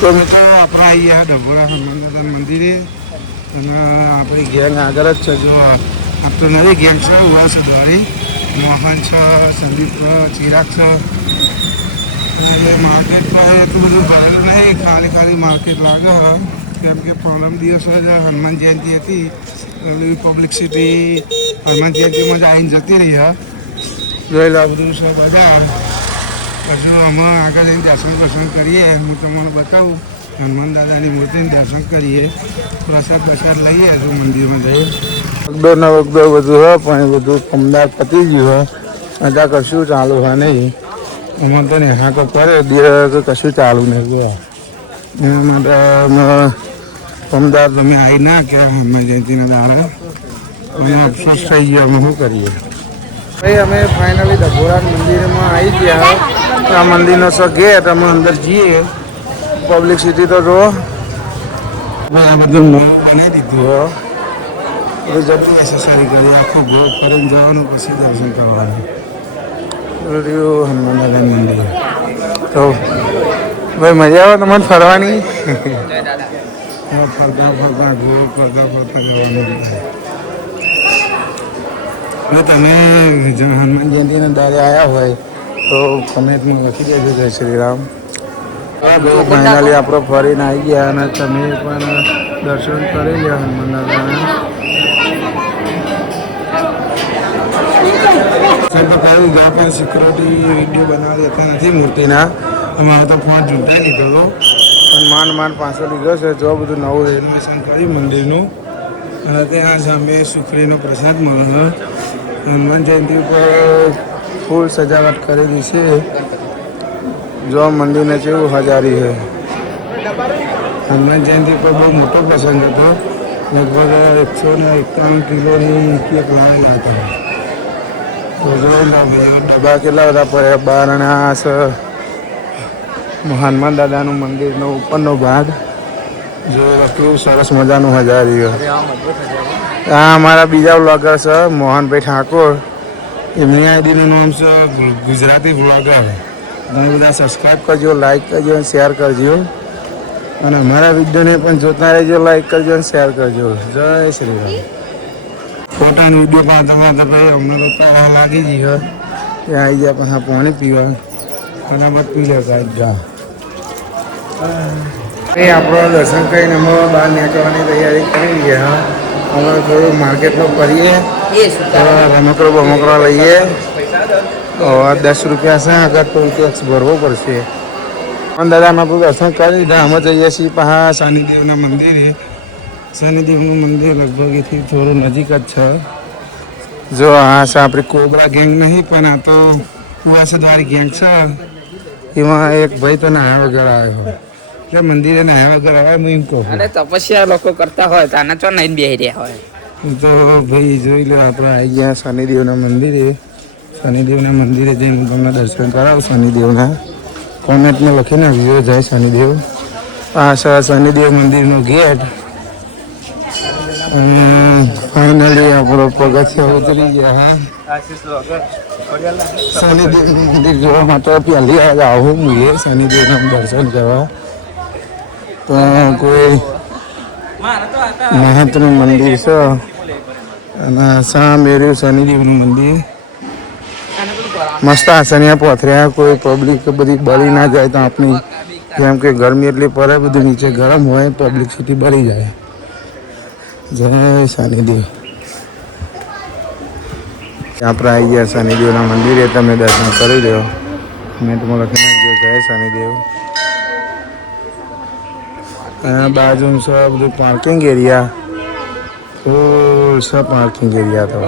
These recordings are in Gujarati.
તો મિત્રો આપણે આવી ગયા ડભોરા હનુમાન દાદા મંદિરે અને આપણી ગેંગ આગળ જ છે. જો આપ તો નવી ગેંગ છે ઉવાસ દ્વારી મોહન છે, સંદીપ છે, ચિરાગ છે. એટલે માર્કેટ પર એટલું બધું ભરેલું નહીં, ખાલી ખાલી માર્કેટ લાગે. કેમ કે પરમ દિવસે જ હનુમાન જયંતિ હતી એટલે પબ્લિસિટી હનુમાન જયંતિમાં જ આવીને જતી રહી. જોયેલા બધું છે બધા. પછી અમે આગળ જઈને દર્શન કરીએ. હું તમને બતાવું હનુમાન દાદાની મૂર્તિને દર્શન કરીએ, પ્રસાદ લઈએ તો મંદિરમાં જઈએ. વગદો ને વગદો બધું હોય પણ એ બધું કમદાર પતી ગયું હોય. અત્યારે કશું ચાલુ હોય નહીં. અમારે તો ને હા તો કરે તો કશું ચાલુ નહીં. એના માટે કમદાર તમે આવી ના કે હનુમાન જયંતિના દાડા અને અફસોસ થઈ ગયો. અમે શું કરીએ ભાઈ. અમે ફાઇનલી ડભોરા મંદિરમાં આવી ગયા. આ મંદિરનો સો ગેટ. અમે અંદર જઈએ. પબ્લિસિટી તો જો આ બધું નવું બનાવી દીધું હો. બધું જબરું એસેસરી કરી આખું ગો ફરીને જવાનું પછી દર્શન કરવાનું. હનુમાન દાદા મંદિર તો ભાઈ મજા આવે તમને ફરવાની. ફરતા ફરતા ગો ફરતા જવાનું. જો તમે હનુમાન જયંતિના દાડે આવ્યા હોય તો કમેન્ટમાં લખી દેજો જય શ્રી રામ. ફાઇનલી આપણે ફરીને આવી ગયા અને તમે પણ દર્શન કરી લો હનુમાન દાદાના. કહ્યું ગયા પણ સિક્યુરિટી વિડીયો બનાવી દેતા નથી મૂર્તિના. અમારે તો ફોન ઝૂંટાઈ લીધો હતો પણ માંડ પાછો લીધો છે. જો બધું નવું રેનોવેશન કર્યું મંદિરનું અને ત્યાં સામે સુખડીનો પ્રસાદ મળે. હનુમાન જયંતિ ઉપર ફૂલ સજાવટ કરેલી છે. જો મંદિરને કેવું હજારી છે. હનુમાન જયંતિ પર બહુ મોટો પ્રસંગ હતો. લગભગ 151 કિલોની કેક લાવેલા હતા. તો જો ડબ્બા કેટલા બધા પડ્યા બહાર. અને આ હનુમાન દાદાનું મંદિરનો ઉપરનો ભાગ જો કેવું સરસ મજાનું હજારી. આ અમારા બીજા વ્લોગર છે મોહનભાઈ ઠાકોર. એમની આઈડીનું નામ છે ગુજરાતી વ્લોગર. તમે બધા સબસ્ક્રાઈબ કરજો, લાઈક કરજો અને શેર કરજો. અને અમારા વિડીયોને પણ જોતા રહેજો, લાઈક કરજો અને શેર કરજો. જય શ્રી રામ. ફોટાનો વિડીયો પાડતા ભાઈ અમને તો તારા લાગી ગઈ હોય. ત્યાં આવી ગયા પછી પાણી પીવા બરાબર પી લે જા. એ આપણો દર્શન કરીને અમે બહાર નીકળવાની તૈયારી કરી ગયા. અમે થોડું માર્કેટમાં ફરીએ, રમકડો બમકડો લઈએ. 10 રૂપિયા છે આગળ ટોલ ટેક્સ ભરવો પડશે. પણ દાદામાં આપણું દર્શન કરી લીધા. અમે જઈએ છીએ પહા શનિદેવના મંદિરે. શનિદેવનું મંદિર લગભગ એથી થોડું નજીક જ છે. જો આ છે આપણી કોબરા ગેંગ નહીં પણ આ તો ઉવાસદવાળી ગેંગ છે. એમાં એક ભાઈ તો નાયા વગર આવ્યો હોય એટલે મંદિરે નાયા વગર આવે. હું એમ કહું અરે તપસ્યા લોકો કરતા હોય તાના ચો નહીં બેહી રહ્યા હોય. તો ભાઈ જોઈ લો આપણે આવી ગયા શનિદેવના મંદિરે. શનિદેવના મંદિરે જઈને હું તમને દર્શન કરાવું. શનિદેવના કોમેન્ટમાં લખી નાખજો જય શનિદેવ. આ છે શનિદેવ મંદિરનો ગેટ. ફાઇનલી આપણો પગથિયા ઉતરી ગયા. શનિદેવનું મંદિર જોવા માટે પહેલી વાર આવું હું શનિદેવના દર્શન કરવા. તો કોઈ મહત્વનું મંદિર છે અને સામે રહ્યું શનિદેવનું મંદિર. મસ્ત આસનિયા પથર્યા. કોઈ પબ્લિક બધી બળી ના જાય તો આપણી કેમ કે ગરમી એટલી પડે બધું નીચે ગરમ હોય પબ્લિસિટી બળી જાય. જય શનિદેવ. આપણે આવી ગયા શનિદેવના મંદિરે. તમે દર્શન કરી લો. મેં તમને લખી નાખજો જય શનિદેવ. બાજુ છે બધું પાર્કિંગ એરિયા. ફૂલ છે પાર્કિંગ એરિયા. તો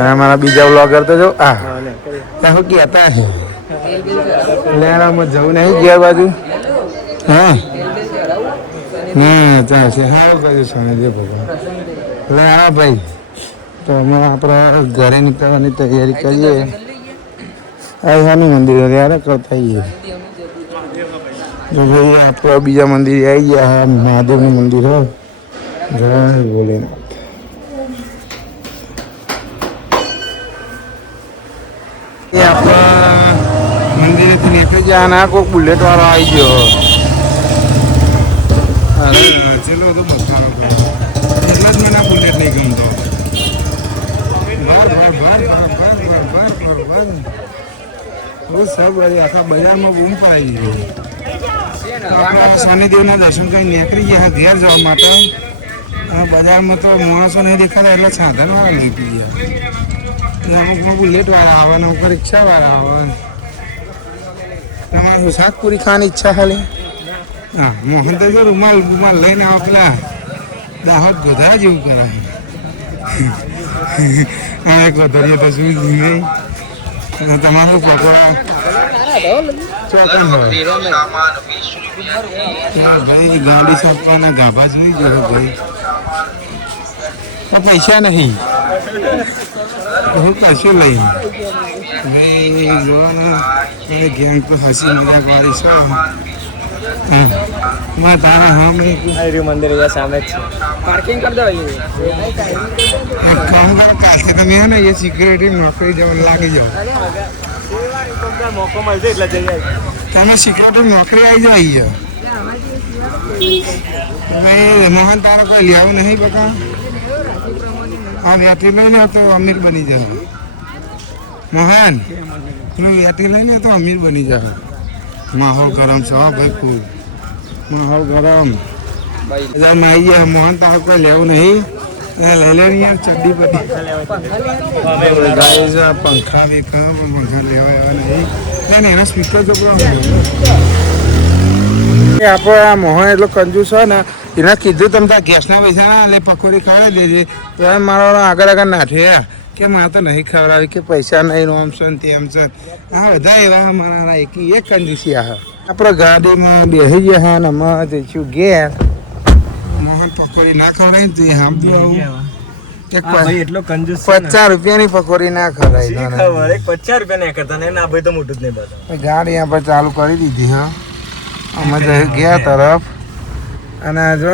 અને મારા બીજા વ્લોગર તો જો આ શું કહેતા છે લેણામાં જવું નહીં ગયા બાજુ. હા ના ચાલશે. સારું કહ્યું શનિદેવ ભગવાન. એટલે હા ભાઈ તો અમે આપણા ઘરે નીકળવાની તૈયારી કરીએ. શાની મંદિર ત્યારે કરતા આવીએ. તો ભાઈ આપણે બીજા મંદિરે આવી ગયા. મહાદેવનું મંદિર હોય. જય ભોલેનાથ. આપણા મંદિરેથી નીકળી ગયા અને આ કોઈ બુલેટ વાળો આવી ગયો. એટલો બધો બખારો કરો એટલે જ મને આ બુલેટ નહીં ગમતો. બહુ સબ આખા બજારમાં બૂમ પડાવી દીધી. શનિદેવના દર્શન કરી નીકળી ગયા ઘેર જવા માટે. બજારમાં તો માણસો નહીં દેખાતા એટલે સાધન વાળા નીકળી ગયા. અમુકમાં બુલેટ વાળા આવે ને અમુક રિક્ષા વાળા આવે. તમારે શાકપુરી ખાવાની ઈચ્છા ખાલી? હા, મોહન તો રૂમાલ લઈને આવો પેલા દાહોદ ગોધરા જેવું કરાય. હા, એક વધારીએ તો શું નહીં. તમારું પકોડા ચોકન હોય ભાઈ. ગાડી સાપવાના ગાભા જોઈ ગયો ભાઈ. પૈસા નહીં હું કશું લઈ ભાઈ. જોવાના ગેંગ તો હસી મજાક વાળી છો. તારા હા મેં મંદિર સામે જ છે. પાર્કિંગ કરી દેવાય. એક કામ કરો, કાલથી તમે હે ને એ સિક્યુરિટી નોકરી જવા લાગી જાઓ. મોકો મળશે એટલે જઈ જાય. તમે સિક્યુરિટી નોકરી આવી જાઓ. ભાઈ મોહન તારો કોઈ લેવું નહીં બકા. આ વેટી લઈને તો અમીર બની જાય. મોહન તું વેટી લઈને તો અમીર બની જાય. માહોલ ગરમ છે ભાઈ, ખૂબ માહોલ ગરમ. આવી ગયા મોહન તારો કોઈ લેવું નહીં. લઈ લે યાર ચડ્ડી પટ્ટી પંખા બીખા પંખા લેવા એવા નહીં. એના સ્પીકર તો આપણે આ મોહન એટલો કંજૂસ હોય ને એને કીધું તમે ત્યાં ગેસના પૈસા ના એટલે પકોડી ખવડાવી દેજે. તો મારો આગળ નાઠે કે મારે તો નહીં ખવડાવી કે પૈસા નહીં આમ છે ને તેમ છે. આ બધા એવા મારા એક કંજૂસી આ આપણે ગાડીમાં બેસી ગયા ને અમે જઈશું ઘેર. મોહન પકોડી ના ખવડાવી તો સાંભળું આવું એટલો કંજૂસ 50 રૂપિયાની પકોડી ના ખવડાવી. 50 રૂપિયા ના કરતા ને ના ભાઈ તો મોટું જ નહીં બધા. ગાડી આપણે ચાલુ કરી દીધી. હા, અમે ગયા તરફ અને જો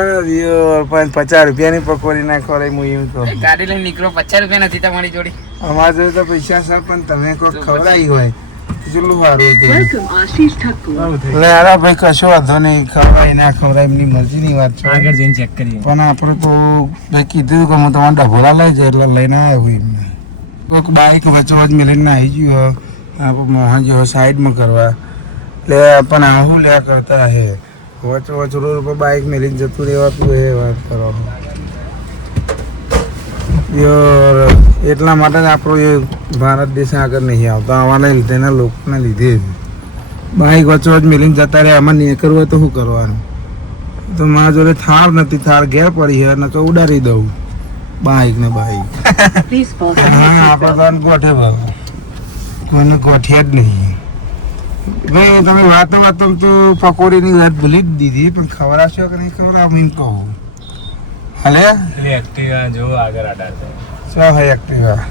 50 રૂપિયાની પકોડી ના ખવડાવી. હું એવું તો ગાડી લઈને નીકળો 50 રૂપિયા નથી તમારી જોડી. અમારા જોડે તો પૈસા સર પણ તમે કોઈ ખવડાવી હોય કેટલું સારું હતું. લે અરે ભાઈ કશો વાંધો નહીં. ખવડાવી ના ખવડાવી એમની મરજીની વાત છે. આગળ જઈને ચેક કરીએ. પણ આપણે તો ભાઈ કીધું કે હું તમારે ડભોલા લઈ જાય એટલે લઈને આવ્યો હોય એમને. કોઈક બાઈક વચ્ચોવચ મેળવીને આવી ગયો. આપણે મોહન જેવો સાઈડમાં કરવા લે પણ આવું લે કરતા હે. વચ્ચોવચ રોડ ઉપર બાઈક મેળવીને જતું રહેવાતું એ વાત કરો. એટલા માટે જ આપણો એ ભારત દેશ આગળ નહીં આવતો. આવાના લીધે એના લોકોને લીધે બાઈક વચ્ચોવચ મેળવીને જતા રહે. આમાં નીકળવું હોય તો શું કરવાનું? તો મારા જોડે થાર નથી. થાર ઘેર પડી છે ને તો ઉડાડી દઉં બાઈક ને બાઈક. હા, આપણે તો ગોઠે ભાવ મને ગોઠિયા જ નહીં. ભાઈ તમે વાતો તો પકોડીની વાત ભૂલી જ દીધી. પણ ખવડાવશો કે નહીં ખવડાવ એમ કહું. હાલે એક્ટિવા જો આગળ આડા શું હોય એક્ટિવા?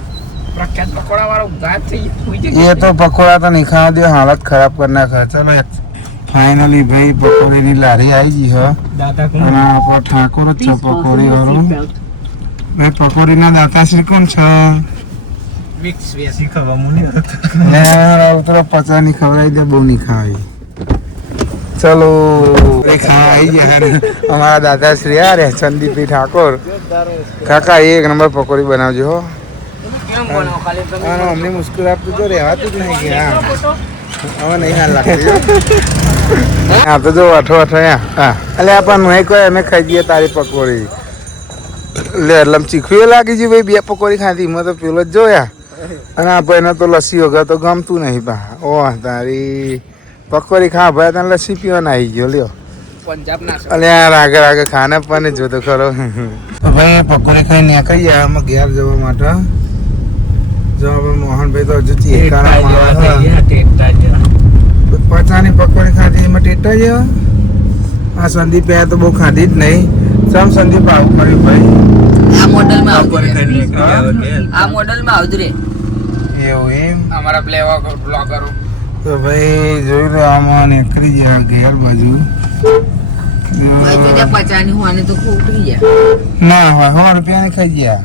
પ્રખ્યાત પકોડા વાળો ગાત થઈ એ તો પકોડા તો નહીં ખાવા દે, હાલત ખરાબ કરી નાખે. ચલો ફાઇનલી ભાઈ પકોડીની લારી આવી ગઈ છે. અને આપણો ઠાકોર જ છે પકોડી વાળો. ભાઈ પકોડીના દાતાશ્રી કોણ છે? ઉતરો 50 ની ખવડાવી દે, બહુ નહીં ખાવી. ચલો ખાવા આવી ગયા અમારા દાદાશ્રી યાર સંદીપભાઈ ઠાકોર. કાકા એક નંબર પકોડી બનાવજો હો. અમને મુશ્કેલ આપતું તો રહેવાતું જ નહીં કે હા હવે નહીં હાલ લાગતી. હા તો જો અઠો હા એટલે આપણને નહીં કહે અમે ખાઈ દઈએ તારી પકોડી. લે એટલે ચીખવી લાગી ગયું ભાઈ. 2 પકોડી ખાધી મેં તો પેલો જ જોયા. અને આપણે એને તો લસ્સી વગર તો ગમતું નહીં. પા ઓહ તારી પકોડી ખા ભાઈ તને લસ્સી પીવાના આવી ગયો. લ્યો અલે યાર આગળ ખાને પણ જોતો ખરો. ભાઈ પકોડી ખાઈ નીકળી ગયા અમે ઘેર જવા માટે. જો મોહનભાઈ તો હજુ 50 ની પકોડી ખાધી એમાં ટેટા જેવા. આ સંદીપ તો બહુ ખાધી જ નહીં. સમ સંદીપ આવું કર્યું ભાઈ. આ મોડલમાં આવજો રે. એવું એમ અમારા બ્લોગરો તો ભાઈ જોઈ લો આમાં નીકળી ગયા ઘેર બાજુ. ના હોય 100 રૂપિયાની ખાઈ ગયા.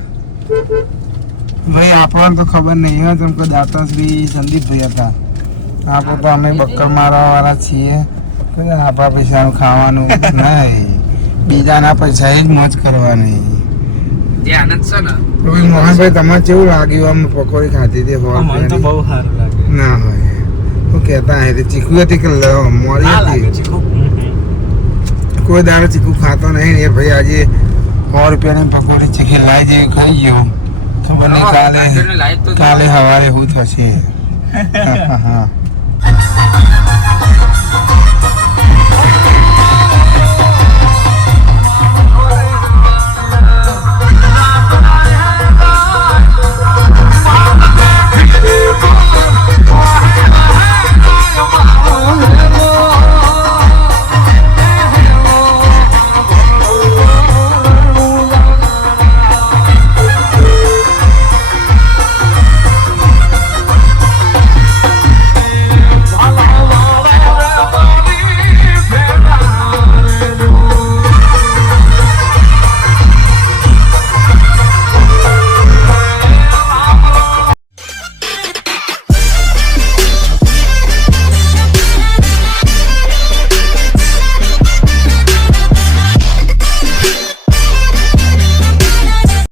ભાઈ આપણને તો ખબર નહીં હોય. તેમ કે દાતાશ્રી સંદીપભાઈ હતા. આપણે તો અમે બક્કર મારવા વાળા છીએ. આપણા પૈસાનું ખાવાનું નહીં. બીજાના પૈસા જ મોજ કરવાની. જે આનંદ છે ને તો ભાઈ મોહનભાઈ તમારે કેવું લાગ્યું આમ પકોડી ખાધી હતી મને તો બહુ સારું લાગે. ના હોય શું કહેતા હે ચીકુ હતી કે મોરી હતી કોઈ દાડો ચીકુ ખાતો નહીં એ ભાઈ આજે 100 રૂપિયાની પકોડી ચીકી લાવી જેવી ખાઈ ગયો ખબર નહીં કાલે લાઈટ તો કાલે સવારે શું થશે હા